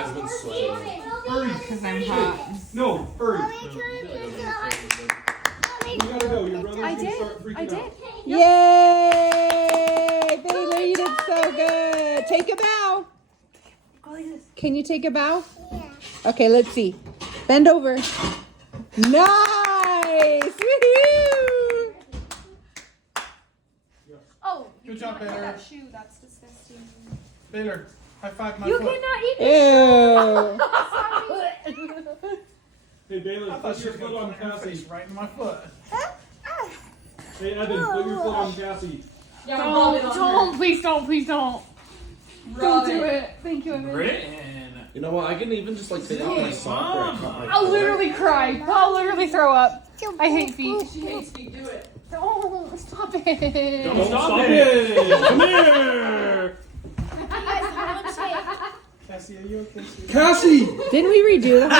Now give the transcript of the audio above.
guy's been sweating. Because I'm hot. No, hurry. You gotta go. Your brother's gonna start freaking out. Yay! Baylor, you did so good. Take a bow. Can you take a bow? Yeah. Okay, let's see. Bend over. Nice! Woohoo! Oh, Good job, Baylor. that shoe. That's disgusting. Baylor, high five my You foot. cannot eat Ew. Hey, Baylor, put your foot on Cassie. Right in my foot. Hey, Evan, put your foot on Cassie. Don't, please don't, please don't. Don't do it. Thank you, Evan. Britain. You know what? I can even just like take off my sock or a cup like I'll literally cry. I'll literally throw up. I hate feet. She hates feet. Do it. Don't stop it. Don't stop it! Come here! Cassie, are you okay? Cassie! Didn't we redo that?